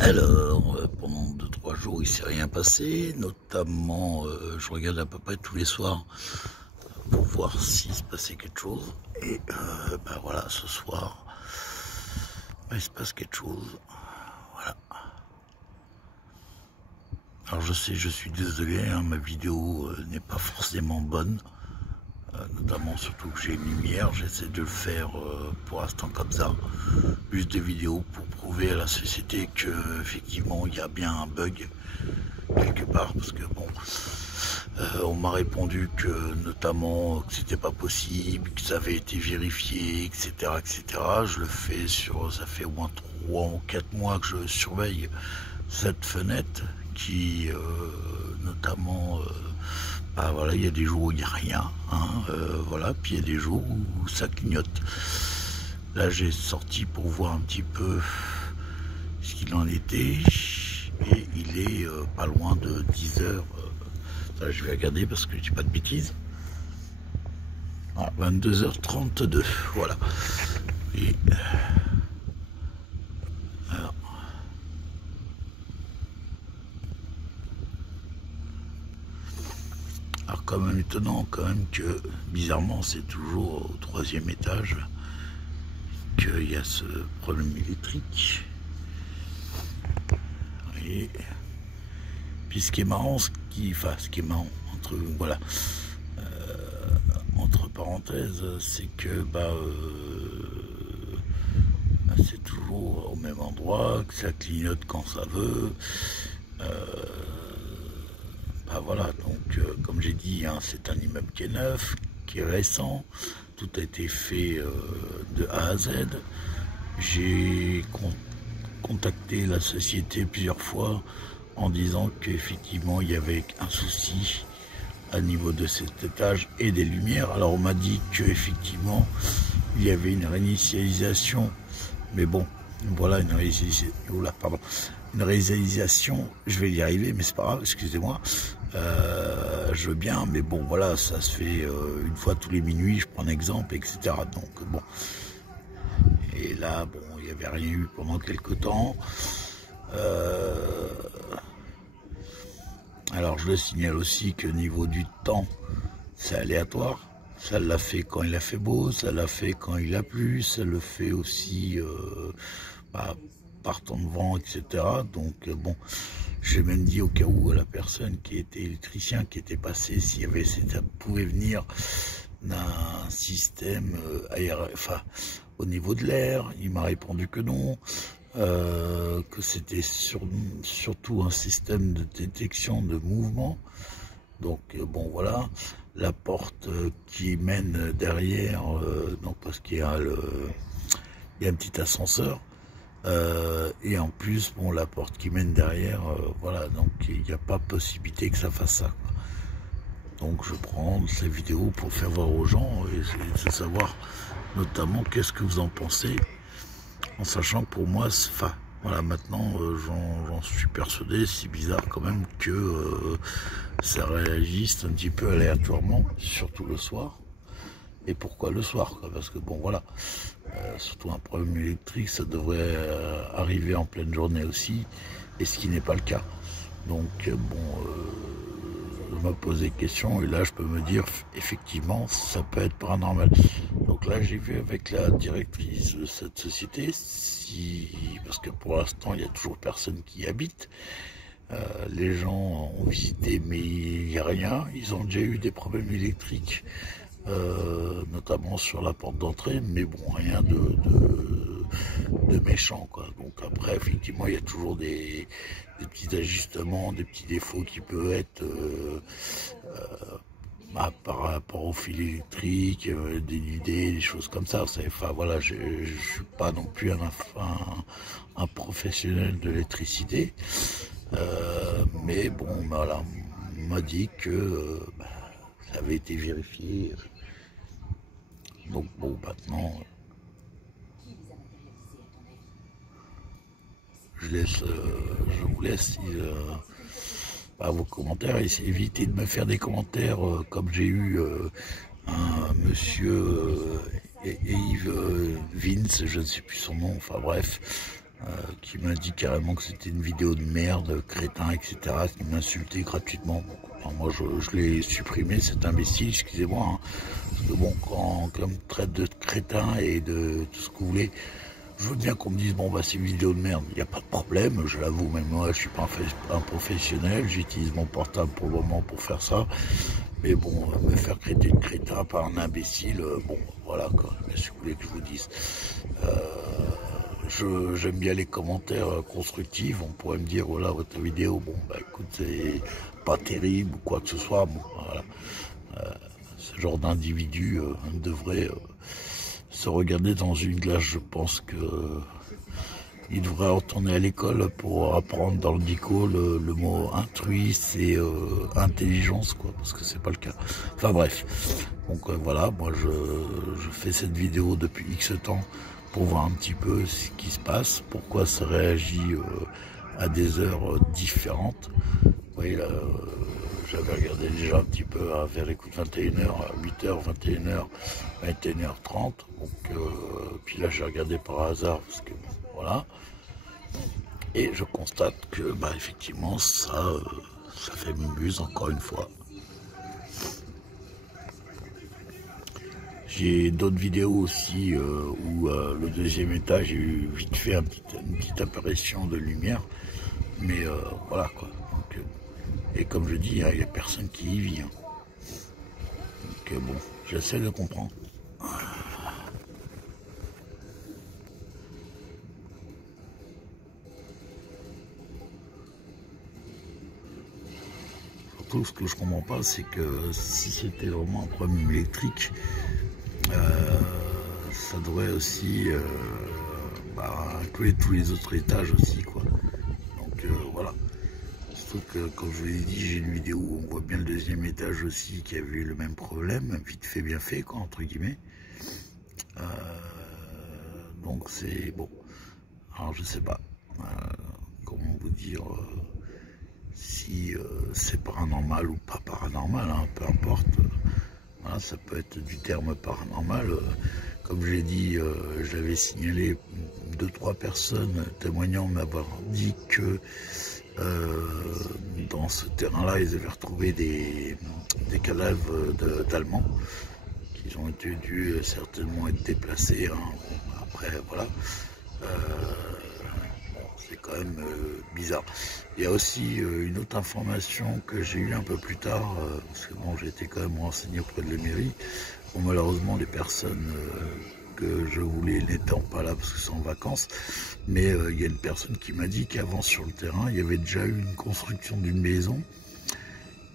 Alors, pendant 2-3 jours, il s'est rien passé. Notamment, je regarde à peu près tous les soirs pour voir s'il se passait quelque chose. Et ben voilà, ce soir, il se passe quelque chose. Voilà. Alors je sais, je suis désolé, hein, ma vidéo n'est pas forcément bonne. Notamment surtout que j'ai une lumière, j'essaie de le faire pour l'instant comme ça, juste des vidéos pour prouver à la société que effectivement il y a bien un bug quelque part, parce que bon, on m'a répondu que notamment que c'était pas possible, que ça avait été vérifié, etc., etc. Je le fais ça fait au moins 3 ou 4 mois que je surveille cette fenêtre qui notamment bah voilà, il y a des jours où il n'y a rien, hein, voilà, puis il y a des jours où ça clignote. Là, j'ai sorti pour voir un petit peu ce qu'il en était, et il est pas loin de 10 heures. Ça, je vais regarder parce que je dis pas de bêtises. Ah, 22h32, voilà. Et alors, quand même étonnant quand même que bizarrement c'est toujours au 3e étage qu'il y a ce problème électrique. Et puis ce qui est marrant, ce qui est marrant voilà, entre parenthèses, c'est que c'est toujours au même endroit, que ça clignote quand ça veut. Voilà, donc comme j'ai dit, hein, c'est un immeuble qui est neuf, qui est récent, tout a été fait de A à Z. J'ai contacté la société plusieurs fois en disant qu'effectivement il y avait un souci à niveau de cet étage et des lumières. Alors on m'a dit qu'effectivement il y avait une réinitialisation, mais bon, voilà, une réalisation, je vais y arriver, mais c'est pas grave, excusez-moi. Je veux bien, mais bon, voilà, ça se fait une fois tous les minuit, je prends un exemple, etc. Donc bon, et là, bon, il n'y avait rien eu pendant quelques temps. Alors je le signale aussi que au niveau du temps, c'est aléatoire. Ça l'a fait quand il a fait beau, ça l'a fait quand il a plu, ça le fait aussi par temps de vent, etc. Donc bon, j'ai même dit au cas où à la personne qui était électricien, qui était passé, s'il y avait, ça pouvait venir d'un système au niveau de l'air. Il m'a répondu que non. Que c'était surtout un système de détection de mouvement. Donc bon voilà, la porte qui mène derrière, donc parce qu'il y a il y a un petit ascenseur, et en plus bon la porte qui mène derrière, voilà, donc il n'y a pas possibilité que ça fasse ça, quoi. Donc je prends ces vidéos pour faire voir aux gens et essayer de savoir notamment qu'est-ce que vous en pensez. En sachant que pour moi, voilà, maintenant j'en suis persuadé, c'est bizarre quand même que ça réagisse un petit peu aléatoirement, surtout le soir. Et pourquoi le soir, quoi? Parce que bon voilà, surtout un problème électrique, ça devrait arriver en pleine journée aussi, et ce qui n'est pas le cas. Donc je me pose des questions et là je peux me dire effectivement ça peut être paranormal. Donc là j'ai vu avec la directrice de cette société, parce que pour l'instant il n'y a toujours personne qui y habite. Les gens ont visité mais il n'y a rien. Ils ont déjà eu des problèmes électriques, notamment sur la porte d'entrée, mais bon, rien de méchant, quoi. Donc après, effectivement, il y a toujours des petits ajustements, des petits défauts qui peuvent être par rapport au fil électrique, des idées, des choses comme ça. Enfin voilà, je suis pas non plus un professionnel de l'électricité, mais bon, voilà, on m'a dit que ça avait été vérifié. Donc bon, maintenant, je vous laisse vos commentaires. Évitez de me faire des commentaires comme j'ai eu un monsieur Yves Vince, je ne sais plus son nom, enfin bref, qui m'a dit carrément que c'était une vidéo de merde, crétin, etc., qui m'insultait gratuitement. Alors moi, je l'ai supprimé, cet imbécile, excusez-moi, hein, parce que bon, quand on me traite de crétin et de tout ce que vous voulez, je veux bien qu'on me dise, bon, bah, c'est une vidéo de merde, il n'y a pas de problème, je l'avoue, même moi, je suis pas un professionnel, j'utilise mon portable pour le moment pour faire ça, mais bon, me faire traiter de crétin par un imbécile, bon, voilà, quoi, qu'est-ce que vous voulez que je vous dise. J'aime bien les commentaires constructifs, on pourrait me dire, voilà, votre vidéo, bon, bah, écoute, c'est pas terrible, ou quoi que ce soit, bon, voilà. Ce genre d'individu devrait se regarder dans une glace. Je pense que il devrait retourner à l'école pour apprendre dans le dico le mot altruiste et intelligence, quoi, parce que c'est pas le cas. Enfin bref, donc voilà, moi je fais cette vidéo depuis X temps pour voir un petit peu ce qui se passe, pourquoi ça réagit à des heures différentes. Vous voyez là, j'avais regardé déjà un petit peu vers les coups de 21h, 8h, 21h, 21h30. Donc, puis là, j'ai regardé par hasard, parce que voilà. Et je constate que, bah, effectivement, ça fait mumuse encore une fois. J'ai d'autres vidéos aussi où le deuxième étage, j'ai eu vite fait une petite apparition de lumière. Mais voilà quoi. Donc, et comme je dis, il n'y a personne qui y vit. Hein. Donc bon, j'essaie de comprendre. Surtout ce que je comprends pas, c'est que si c'était vraiment un problème électrique, ça devrait aussi inclure tous les autres étages aussi quoi. Donc voilà. Surtout que comme je vous l'ai dit, j'ai une vidéo où on voit bien le deuxième étage aussi qui a eu le même problème, vite fait bien fait quoi entre guillemets. Donc c'est bon. Alors je sais pas comment vous dire si c'est paranormal ou pas paranormal, hein, peu importe. Voilà, ça peut être du terme paranormal. Comme je l'ai dit, j'avais signalé 2-3 personnes témoignant m'avoir dit que dans ce terrain-là, ils avaient retrouvé des cadavres d'Allemands qui ont été dû certainement être déplacés. Hein. Bon, après, voilà. C'est quand même bizarre. Il y a aussi une autre information que j'ai eue un peu plus tard, parce que bon, j'ai été quand même renseigné auprès de la mairie. Bon, malheureusement, les personnes que je voulais n'étant pas là parce que c'est en vacances, mais il y a une personne qui m'a dit qu'avant sur le terrain, il y avait déjà eu une construction d'une maison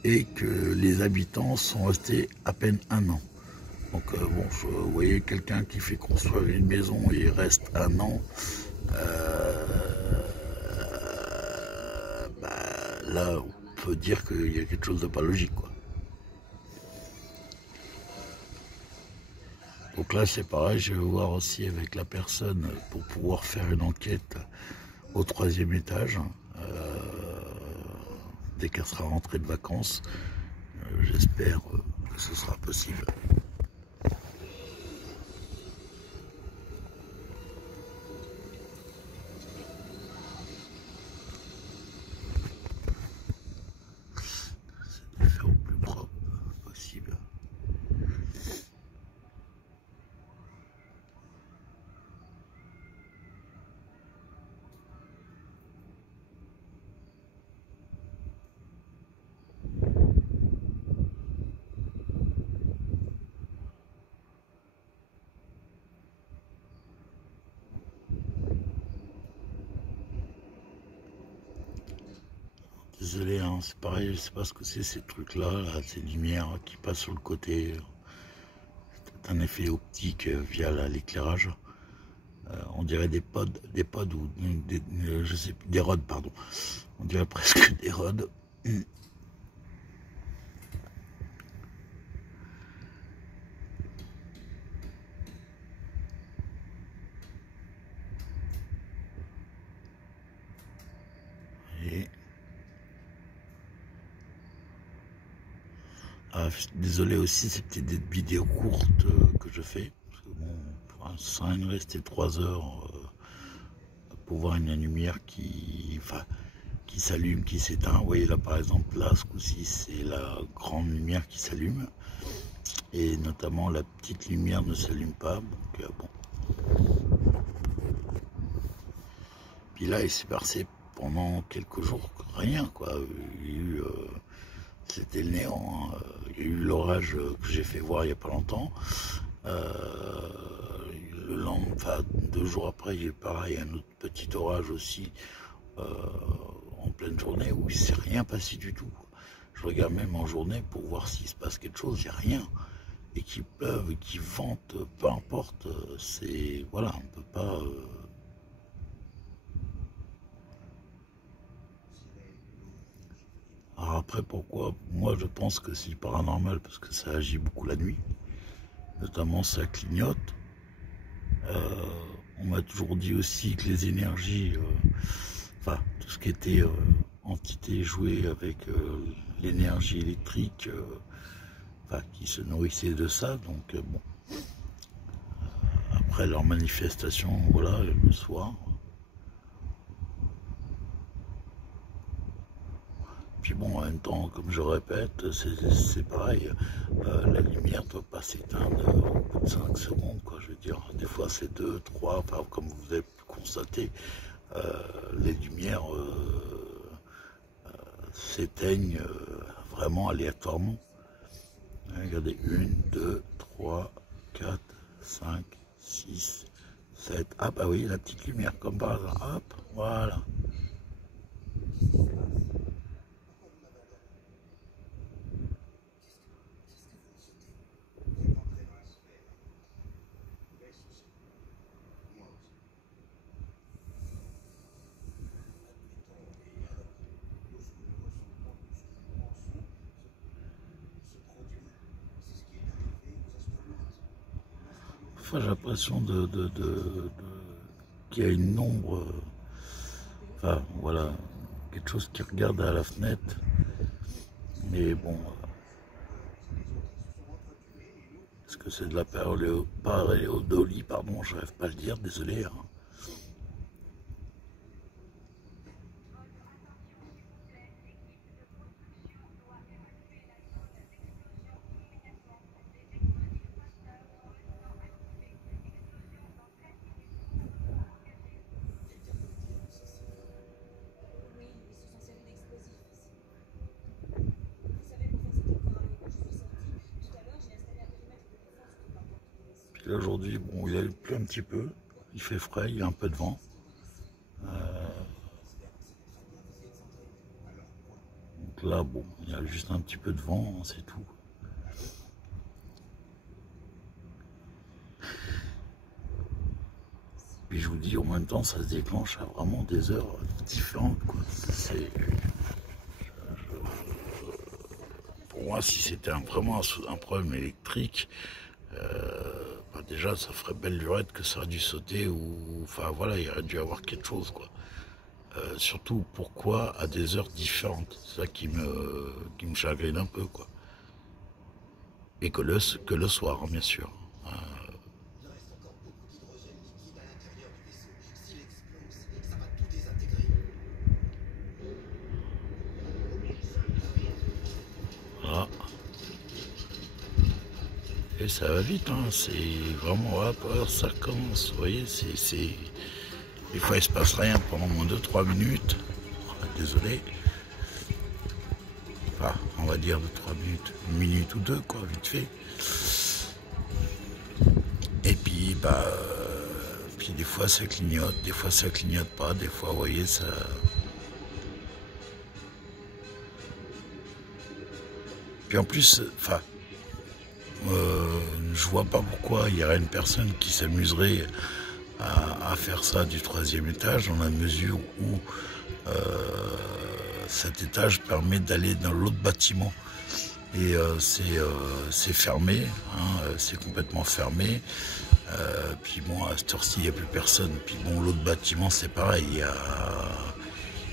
et que les habitants sont restés à peine 1 an. Donc bon, vous voyez quelqu'un qui fait construire une maison et il reste 1 an, là on peut dire qu'il y a quelque chose de pas logique quoi. Donc là c'est pareil, je vais voir aussi avec la personne pour pouvoir faire une enquête au 3e étage, dès qu'elle sera rentrée de vacances. J'espère que ce sera possible. C'est de faire au plus propre possible. Désolé, hein, c'est pareil, je sais pas ce que c'est ces trucs-là, là, ces lumières qui passent sur le côté. C'est un effet optique via l'éclairage. On dirait des pods ou je sais plus, des rods, pardon. On dirait presque des rods. Et désolé aussi, c'était des vidéos courtes que je fais. Parce que bon, ça ne restait 3 heures pour voir une lumière qui s'allume, qui s'éteint. Vous voyez là par exemple, là ce coup-ci c'est la grande lumière qui s'allume. Et notamment la petite lumière ne s'allume pas. Donc bon. Puis là il s'est passé pendant quelques jours rien quoi. Il y a eu, c'était le néant. Hein. Il y a eu l'orage que j'ai fait voir il n'y a pas longtemps. Le lendemain, enfin 2 jours après, il y a eu pareil un autre petit orage aussi en pleine journée où il ne s'est rien passé du tout. Je regarde même en journée pour voir s'il se passe quelque chose, il n'y a rien. Et qu'il pleuve, qu'il vente, peu importe, c'est voilà, on peut pas. Alors après, pourquoi? Moi, je pense que c'est paranormal parce que ça agit beaucoup la nuit, notamment ça clignote. On m'a toujours dit aussi que les énergies, enfin tout ce qui était entité jouée avec l'énergie électrique, enfin qui se nourrissait de ça. Donc bon, après leur manifestation, voilà, le soir. Puis bon, en même temps, comme je répète, c'est pareil, la lumière ne doit pas s'éteindre au bout de 5 secondes, quoi. Je veux dire, des fois c'est 2, 3, enfin, comme vous avez pu constater, les lumières s'éteignent vraiment aléatoirement. Regardez, 1, 2, 3, 4, 5, 6, 7. Ah bah oui, la petite lumière, comme par hasard. Hop, voilà. Enfin, j'ai l'impression qu'il y a une ombre, enfin voilà, quelque chose qui regarde à la fenêtre, mais bon, est-ce que c'est de la pareidolie, pardon, j'arrive pas à le dire, désolé. Hein. Puis là aujourd'hui, bon, il a plu un petit peu, il fait frais, il y a un peu de vent. Donc là, bon, il y a juste un petit peu de vent, c'est tout. Puis je vous dis, en même temps, ça se déclenche à vraiment des heures différentes, quoi. Pour moi, si c'était vraiment un problème électrique, bah déjà, ça ferait belle lurette que ça aurait dû sauter, ou enfin voilà, il aurait dû avoir quelque chose, quoi. Surtout, pourquoi à des heures différentes? C'est ça qui me chagrine un peu, quoi. Et que le soir, hein, bien sûr. Voilà. Et ça va vite, hein. C'est vraiment, hop, ça commence, vous voyez, des fois il se passe rien pendant moins de 3 minutes, désolé, enfin, on va dire de 3 minutes, 1 minute ou 2, quoi, vite fait. Et puis, bah, puis des fois ça clignote, des fois ça clignote pas, des fois, vous voyez, ça... Puis en plus, enfin, je vois pas pourquoi il y aurait une personne qui s'amuserait à faire ça du 3e étage, dans la mesure où cet étage permet d'aller dans l'autre bâtiment. Et c'est fermé, hein, c'est complètement fermé. Puis bon, à cette heure-ci, il n'y a plus personne. Puis bon, l'autre bâtiment, c'est pareil,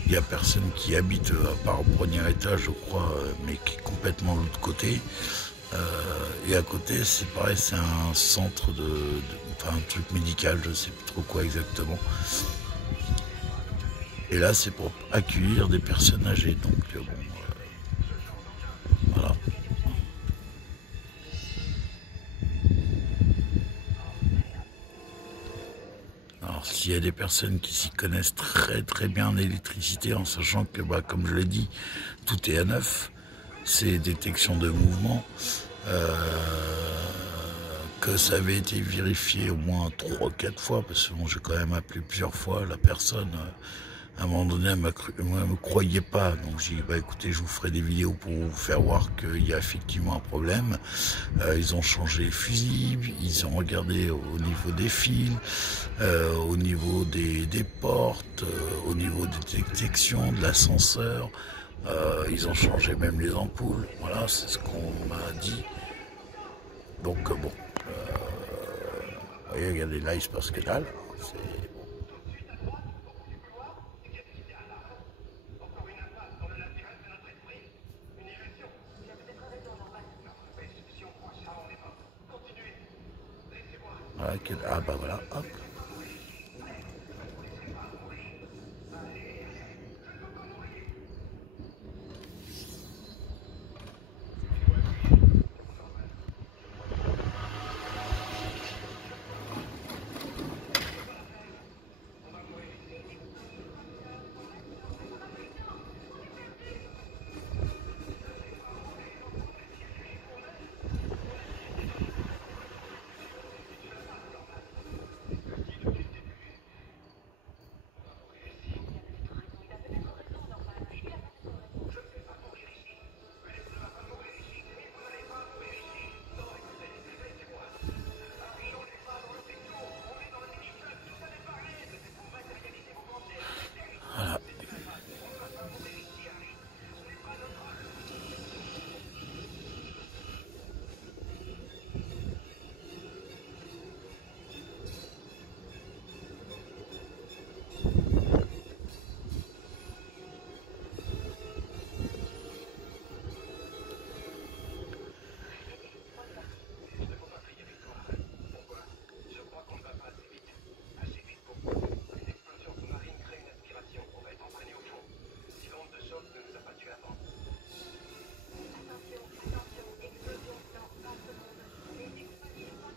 il y a personne qui habite, à part au 1er étage, je crois, mais qui est complètement de l'autre côté. Et à côté, c'est pareil, c'est un centre enfin un truc médical, je sais plus trop quoi exactement. Et là, c'est pour accueillir des personnes âgées. Donc, bon, voilà. Alors, s'il y a des personnes qui s'y connaissent très bien en électricité, en sachant que, bah, comme je l'ai dit, tout est à neuf, c'est détection de mouvement, que ça avait été vérifié au moins 3-4 fois, parce que bon, j'ai quand même appelé plusieurs fois la personne. À un moment donné, elle me croyait pas, donc j'ai dit, bah écoutez, je vous ferai des vidéos pour vous faire voir qu'il y a effectivement un problème. Ils ont changé les fusibles, ils ont regardé au niveau des fils, au niveau des portes, au niveau des détections, de l'ascenseur. Ils ont changé même les ampoules, voilà, c'est ce qu'on m'a dit. Donc bon, vous voyez, regardez, là il se passe que dalle. Voilà, ah bah voilà, hop.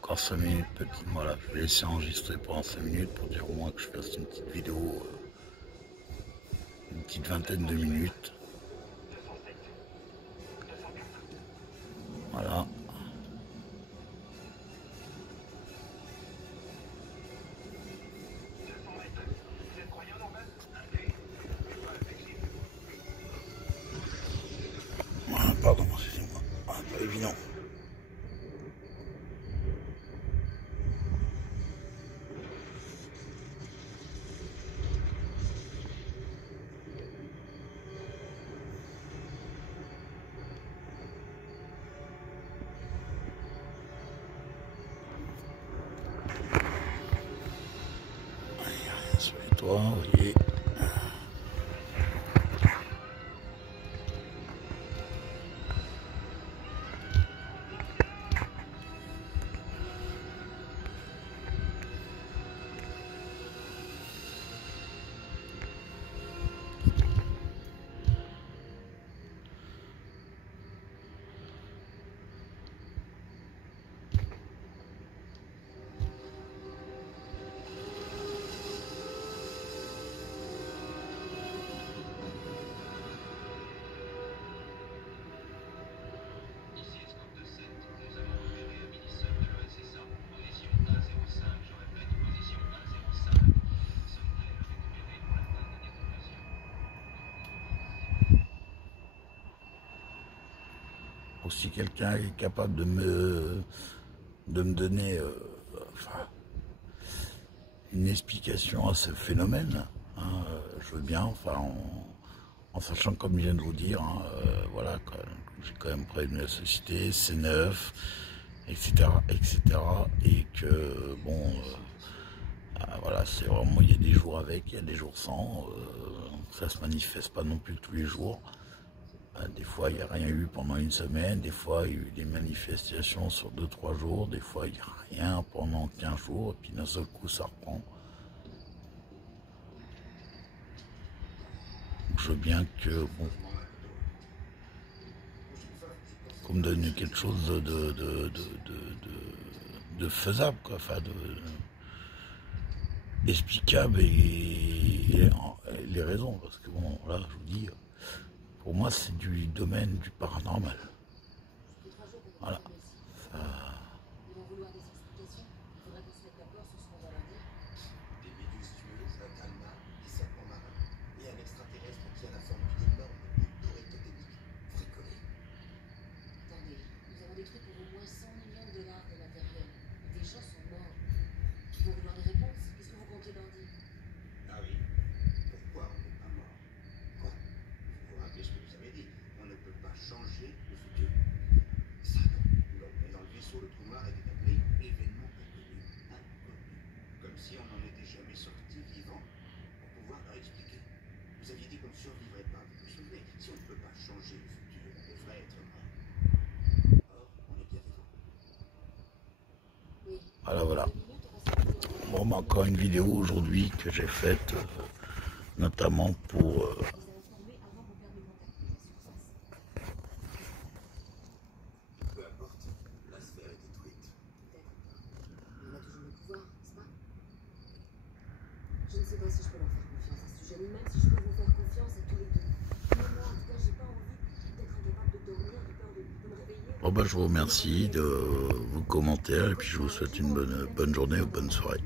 Encore 5 minutes, petit. Voilà, je vais laisser enregistrer pendant 5 minutes pour dire au moins que je fasse une petite vidéo, une petite vingtaine de minutes. Voilà. Voilà, pardon, excusez-moi. Ah, pas évident. Sur les toits, vous voyez. Si quelqu'un est capable de me donner enfin, une explication à ce phénomène, hein, je veux bien, enfin, en sachant, comme je viens de vous dire, hein, voilà, j'ai quand même prévenu la société, c'est neuf, etc., et que, bon, voilà, c'est vraiment, il y a des jours avec, il y a des jours sans, ça se manifeste pas non plus tous les jours. Des fois, il n'y a rien eu pendant une semaine, des fois, il y a eu des manifestations sur 2-3 jours, des fois, il n'y a rien pendant 15 jours, et puis d'un seul coup, ça reprend. je veux bien que, bon, qu'on me donne quelque chose de faisable, quoi, enfin, explicable et les raisons, parce que bon, là, je vous dis, pour moi, c'est du domaine du paranormal. Voilà. Ça... Voilà, voilà. Bon, bah, encore une vidéo aujourd'hui que j'ai faite, notamment pour... Je ne sais pas si je peux leur faire confiance à ce sujet, ni même si je peux vous faire confiance à tous les deux. Mais moi, en tout cas, j'ai pas envie d'être incapable de dormir, de peur de me réveiller. Bon, bah, je vous remercie de vos commentaires et puis je vous souhaite une bonne journée ou bonne soirée.